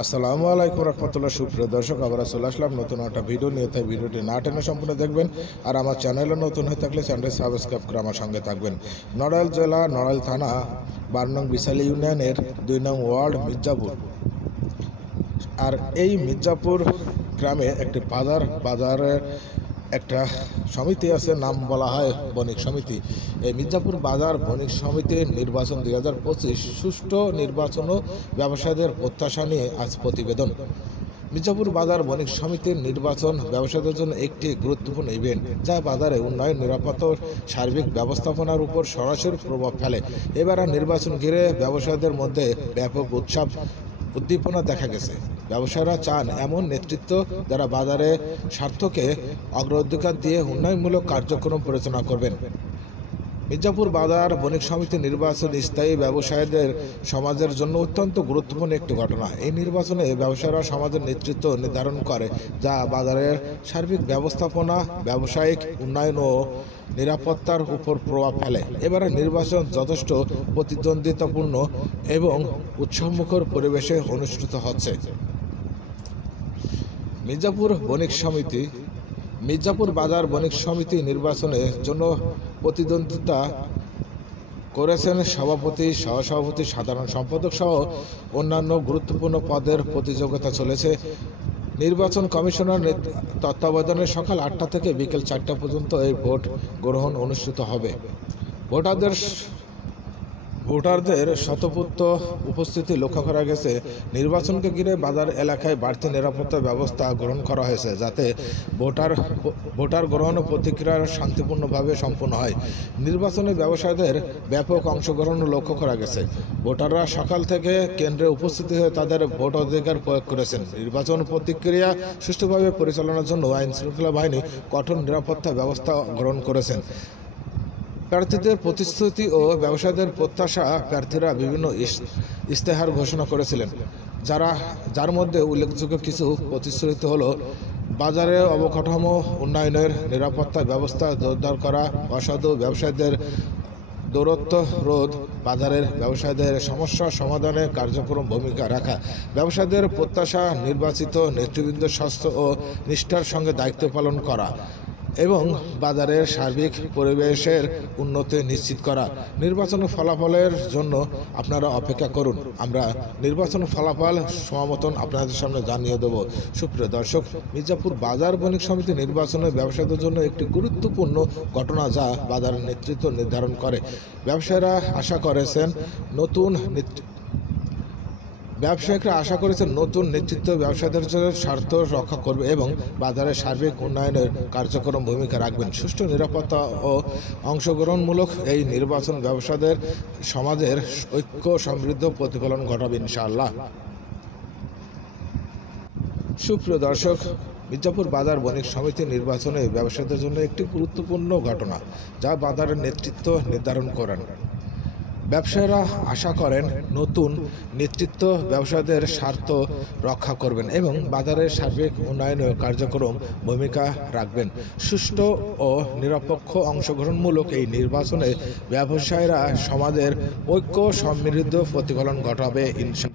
আসসালামু আলাইকুম রহমতুল্লাহ। সুপ্রিয় দর্শক, আবার চলে আসলাম নতুন একটা ভিডিও নিয়ে। তাই ভিডিওটি না টেনে সম্পূর্ণ দেখবেন। আর আমার চ্যানেলে নতুন হয়ে থাকলে চ্যানেলটি সাবস্ক্রাইব করে আমার সঙ্গে থাকবেন। নড়াইল জেলা, নড়াইল থানা, 12 নং বিশালী ইউনিয়নের 2 নং ওয়ার্ড মির্জাপুর। আর এই মির্জাপুর গ্রামে একটি বাজারের একটা সমিতি আছে, নাম বলা হয় বণিক সমিতি। এই মির্জাপুর বাজার বণিক সমিতির নির্বাচন 2025 সুষ্ঠু নির্বাচন ও ব্যবসায়ীদের প্রত্যাশা নিয়ে আজ প্রতিবেদন। মির্জাপুর বাজার বণিক সমিতির নির্বাচন ব্যবসায়ীদের জন্য একটি গুরুত্বপূর্ণ ইভেন্ট, যা বাজারে উন্নয়ন, নিরাপত্তা ও সার্বিক ব্যবস্থাপনার উপর সরাসরি প্রভাব ফেলে। এবার নির্বাচন ঘিরে ব্যবসায়ীদের মধ্যে ব্যাপক উদ্দীপনা দেখা গেছে। ব্যবসায়ীরা চান এমন নেতৃত্ব যারা বাজারে স্বার্থকে অগ্রাধিকার দিয়ে উন্নয়নমূলক কার্যক্রম পরিচালনা করবেন। মির্জাপুর বাজার বণিক সমিতি নির্বাচন স্থায়ী ব্যবসায়ীদের সমাজের জন্য অত্যন্ত গুরুত্বপূর্ণ একটি ঘটনা। এই নির্বাচনে ব্যবসায়ীরা সমাজের নেতৃত্ব নির্ধারণ করে, যা বাজারের সার্বিক ব্যবস্থাপনা, ব্যবসায়িক উন্নয়ন ও নিরাপত্তার উপর প্রভাব ফেলে। এবারে নির্বাচন যথেষ্ট প্রতিদ্বন্দ্বিতাপূর্ণ এবং উৎসবমুখর পরিবেশে অনুষ্ঠিত হচ্ছে। মির্জাপুর বাজার বণিক সমিতি নির্বাচনের জন্য প্রতিদ্বন্দ্বিতা করেছেন সভাপতি, সহসভাপতি, সাধারণ সম্পাদক সহ অন্যান্য গুরুত্বপূর্ণ পদের প্রতিযোগিতা চলেছে। নির্বাচন কমিশনার তত্ত্বাবধানে সকাল 8টা থেকে বিকেল 4টা পর্যন্ত এই ভোট গ্রহণ অনুষ্ঠিত হবে। ভোটারদের স্বতঃস্ফূর্ত উপস্থিতি লক্ষ্য করা গেছে। নির্বাচনকে ঘিরে বাজার এলাকায় বাড়তি নিরাপত্তা ব্যবস্থা গ্রহণ করা হয়েছে, যাতে ভোটার গ্রহণ ও প্রতিক্রিয়া শান্তিপূর্ণভাবে সম্পন্ন হয়। নির্বাচনে ব্যবসায়ীদের ব্যাপক অংশগ্রহণ লক্ষ্য করা গেছে। ভোটাররা সকাল থেকে কেন্দ্রে উপস্থিত হয়ে তাদের ভোট অধিকার প্রয়োগ করেছেন। নির্বাচন প্রতিক্রিয়া সুষ্ঠুভাবে পরিচালনার জন্য আইনশৃঙ্খলা বাহিনী কঠোর নিরাপত্তা ব্যবস্থা গ্রহণ করেছেন। প্রার্থীদের প্রতিশ্রুতি ও ব্যবসায়ীদের প্রত্যাশা প্রার্থীরা বিভিন্ন ইশতেহার ঘোষণা করেছিলেন, যার মধ্যে উল্লেখযোগ্য কিছু প্রতিশ্রুতি হলো বাজারে অবকাঠামো উন্নয়নের, নিরাপত্তা ব্যবস্থা জোরদার করা, অসাধু ব্যবসায়ীদের দৌরত্ব রোধ, বাজারের ব্যবসায়ীদের সমস্যা সমাধানে কার্যক্রম ভূমিকা রাখা, ব্যবসায়ীদের প্রত্যাশা নির্বাচিত নেতৃবৃন্দ স্বাস্থ্য ও নিষ্ঠার সঙ্গে দায়িত্ব পালন করা এবং বাজারের সার্বিক পরিবেশের উন্নতি নিশ্চিত করা। নির্বাচনের ফলাফলের জন্য আপনারা অপেক্ষা করুন। আমরা নির্বাচন ফলাফল সমামতন আপনাদের সামনে জানিয়ে দেব। সুপ্রিয় দর্শক, মির্জাপুর বাজার বণিক সমিতি নির্বাচনের ব্যবসায়ীদের জন্য একটি গুরুত্বপূর্ণ ঘটনা, যা বাজারের নেতৃত্ব নির্ধারণ করে। ব্যবসায়ীরা আশা করেছেন নতুন নেতৃত্ব ব্যবসায়ীদের স্বার্থ রক্ষা করবে এবং বাজারের সার্বিক উন্নয়নের কার্যক্রম ভূমিকা রাখবেন। সুষ্ঠু, নিরাপত্তা ও অংশগ্রহণমূলক এই নির্বাচন ব্যবসায়ীদের সমাজের ঐক্য সমৃদ্ধ প্রতিফলন ঘটাবে ইনশাআল্লাহ। সুপ্রিয় দর্শক, মির্জাপুর বাজার বণিক সমিতি নির্বাচনে ব্যবসায়ীদের জন্য একটি গুরুত্বপূর্ণ ঘটনা, যা বাজারের নেতৃত্ব নির্ধারণ করেন। ব্যবসায়ীরা আশা করেন নতুন নেতৃত্ব ব্যবসায়ীদের স্বার্থ রক্ষা করবেন এবং বাজারের সার্বিক উন্নয়নে কার্যক্রম ভূমিকা রাখবেন। সুষ্ঠু ও নিরপেক্ষ অংশগ্রহণমূলক এই নির্বাচনে ব্যবসায়ীরা সমাজের ঐক্য সমৃদ্ধ প্রতিফলন ঘটাবে ইনশাআল্লাহ।